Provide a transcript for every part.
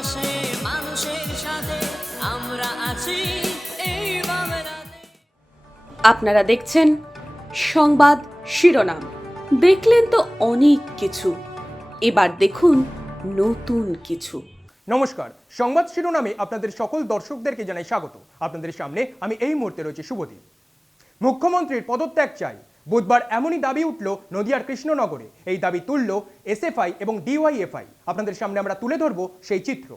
পাশে মানুষের সাথে আমরা আছি এই বাংলাতে। আপনারা দেখছেন সংবাদ শিরোনাম। দেখলেন তো অনেক কিছু, এবার দেখুন নতুন কিছু। নমস্কার, সংবাদ শিরোনামে আপনাদের সকল দর্শকদেরকে জানাই স্বাগত। আপনাদের সামনে আমি এই মুহূর্তে রয়েছে শুভদীপ। মুখ্যমন্ত্রীর পদত্যাগ চাই, বুধবার এমনই দাবি উঠল নদিয়ার কৃষ্ণনগরে। এই দাবি তুলল এসএফআই এবং ডিওয়াইএফআই। আপনাদের সামনে আমরা তুলে ধরব সেই চিত্র।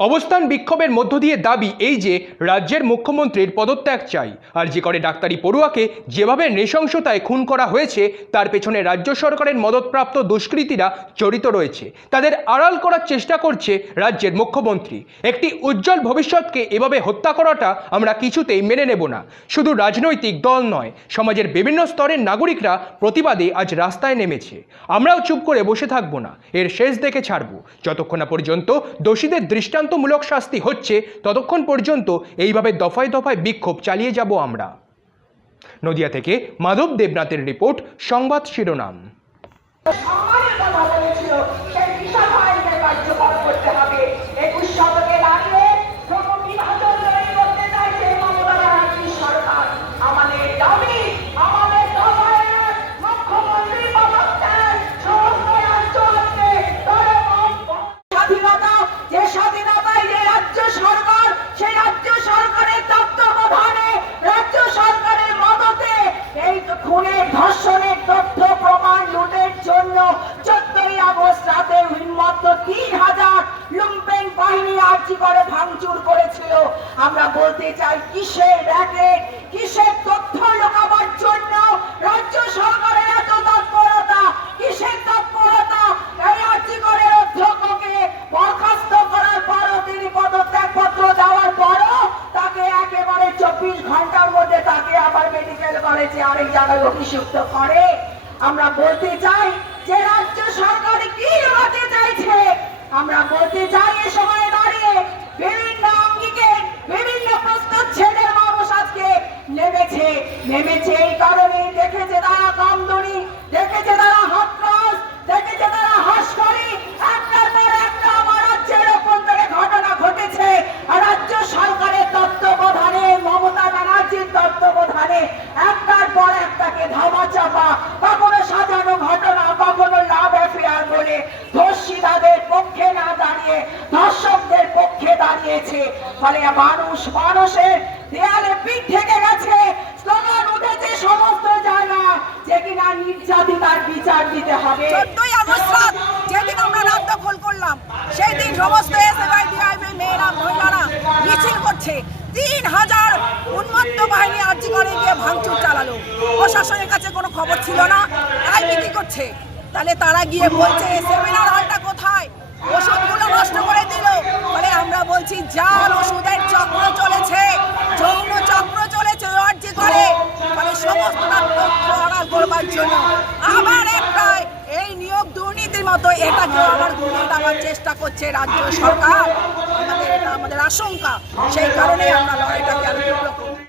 অবস্থান বিক্ষোভের মধ্য দিয়ে দাবি এই যে রাজ্যের মুখ্যমন্ত্রীর পদত্যাগ চাই। আরজি করে ডাক্তারি পড়ুয়াকে যেভাবে নৃশংসতায় খুন করা হয়েছে তার পেছনে রাজ্য সরকারের মদতপ্রাপ্ত দুষ্কৃতীরা জড়িত রয়েছে। তাদের আড়াল করার চেষ্টা করছে রাজ্যের মুখ্যমন্ত্রী। একটি উজ্জ্বল ভবিষ্যৎকে এভাবে হত্যা করাটা আমরা কিছুতেই মেনে নেব না। শুধু রাজনৈতিক দল নয়, সমাজের বিভিন্ন স্তরের নাগরিকরা প্রতিবাদে আজ রাস্তায় নেমেছে। আমরাও চুপ করে বসে থাকবো না, এর শেষ দেখে ছাড়বো। যতক্ষণ না পর্যন্ত দোষীদের দৃষ্টান্তমূলক শাস্তি হচ্ছে ততক্ষণ পর্যন্ত এইভাবে দফায় দফায় বিক্ষোভ চালিয়ে যাব আমরা। নদিয়া থেকে মাধব দেবনাথের রিপোর্ট, সংবাদ শিরোনাম। ধর্ষণের তথ্য প্রমাণ লুটের জন্য 14ই আগস্ট রাতে উন্মত্ত 3000 লুম্পেন বাহিনী আর্জি করে ভাঙচুর করেছিল। আমরা বলতে চাই, কিসের র্যাকেট, কিসের তথ্য লুকাবার জন্য রাজ্য সরকারের এত তৎপরতা? কিসের তৎপরতা? এই আর্জি করে অধ্যক্ষকে বরখাস্ত করার পরও, তিনি পদত্যাগপত্র দেওয়ার পরও তাকে একেবারে 24 ঘন্টার মধ্যে তাকে আবার মেডিকেল কলেজে আরেক জায়গায় অভিযুক্ত করে। আমরা বলতে চাই যে রাজ্য সরকার কি হতে চাইছে। আমরা বলতে চাই, এ সময় দাঁড়িয়ে বিভিন্ন অঙ্গিকে বিভিন্ন প্রস্তুচ্ছেদের মানুষ আজকে নেমেছে এই কারণে। দেখেছে তারা কামদুনি, দেখেছে তারা হাতরাস, দেখেছে তারা হাসকরি। একটার পর একটা আমার রাজ্যের অভ্যন্তরে ঘটনা ঘটেছে। রাজ্য সরকারের তত্ত্বাবধানে, মমতা ব্যানার্জির তত্ত্বাবধানে একটার পর একটাকে ধামাচাপা, কখনো সাজানো ঘটনা, কখনো লাভ অ্যাফেয়ার বলে ধর্ষিতাদের পক্ষে না দাঁড়িয়ে ধর্ষকদের পক্ষে দাঁড়িয়েছে। ফলে মানুষের দেয়ালে পিঠ থেকে গেছে। স্লোগান উঠেছে সমস্ত জায়গা যে কিনা নির্যাতিতার বিচার দিতে হবে। 14ই আগস্ট রাত যেদিন আমরা রাত দখল করলাম, সেই দিন সমস্ত এসএফআই ডিআইবি মেয়েরা মহিলারা মিছিল করছে। 3000 উন্মত্ত বাহিনী আর্জি করে গিয়ে ভাঙচুর চালালো। প্রশাসনের কাছে কোনো খবর ছিল না, তাই কি করছে? তাহলে তারা গিয়ে বলছে সেমিনার হলটা কোথায়, ওষুধগুলো নষ্ট করে দিল। ফলে আমরা বলছি, জাল ওষুধের চক্র চলেছে, যৌন চক্র চলেছে আর্জি করে। ফলে সমস্ত তথ্য আড়াল করবার জন্য আবার একটাই এই নিয়োগ দুর্নীতির মতো এটাকেও আবার ঘুরিয়ে দেওয়ার চেষ্টা করছে রাজ্য সরকার। এটা আমাদের আশঙ্কা। সেই কারণে আমরা লড়াইটাকে আরো